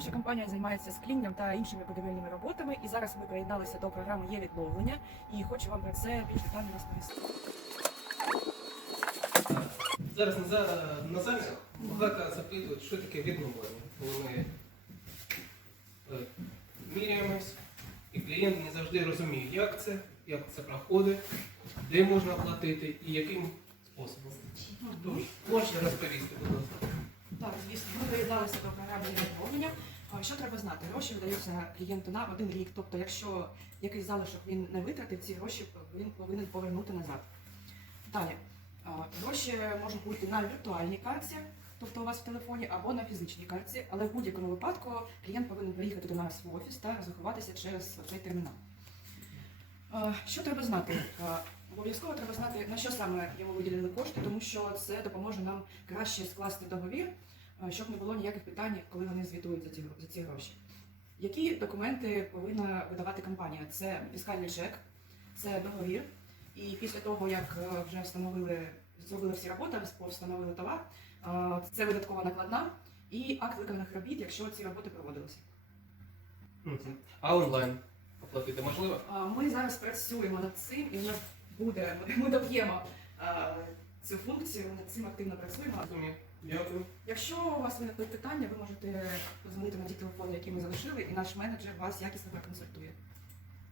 Наша компанія займається склінням та іншими будівельними роботами. І зараз ми приєдналися до програми Є відновлення і хочу вам про це більш детально розповісти. Зараз на, за- на замках багато запитують, що таке відновлення. Коли ми е, міряємось, і клієнт не завжди розуміє, як це, як це проходить, де можна платити і яким способом. Тож, можете розповісти, будь ласка. Так, звісно, ми приєдналися до програми відновлення. Що треба знати? Гроші видаються клієнту на один рік. Тобто, якщо якийсь залишок він не витратив, ці гроші він повинен повернути назад. Далі. Гроші можуть бути на віртуальній картці, тобто у вас в телефоні, або на фізичній картці, але в будь-якому випадку клієнт повинен приїхати до нас в офіс та розрахуватися через цей термінал. Що треба знати? Обов'язково треба знати, на що саме йому виділили кошти, тому що це допоможе нам краще скласти договір, щоб не було ніяких питань, коли вони звітують за ці, за ці гроші. Які документи повинна видавати компанія? Це фіскальний чек, це договір. І після того, як е, вже встановили, зробили всі роботи, встановили товар, е, це видаткова накладна і акт виконаних робіт, якщо ці роботи проводилися. А онлайн оплатити можливо? Ми зараз працюємо над цим і в нас буде, ми доб'ємо е, цю функцію, над цим активно працюємо. Дякую. Якщо у вас виникли питання, ви можете позвонити на ті телефони, які ми залишили, і наш менеджер вас якісно проконсультує.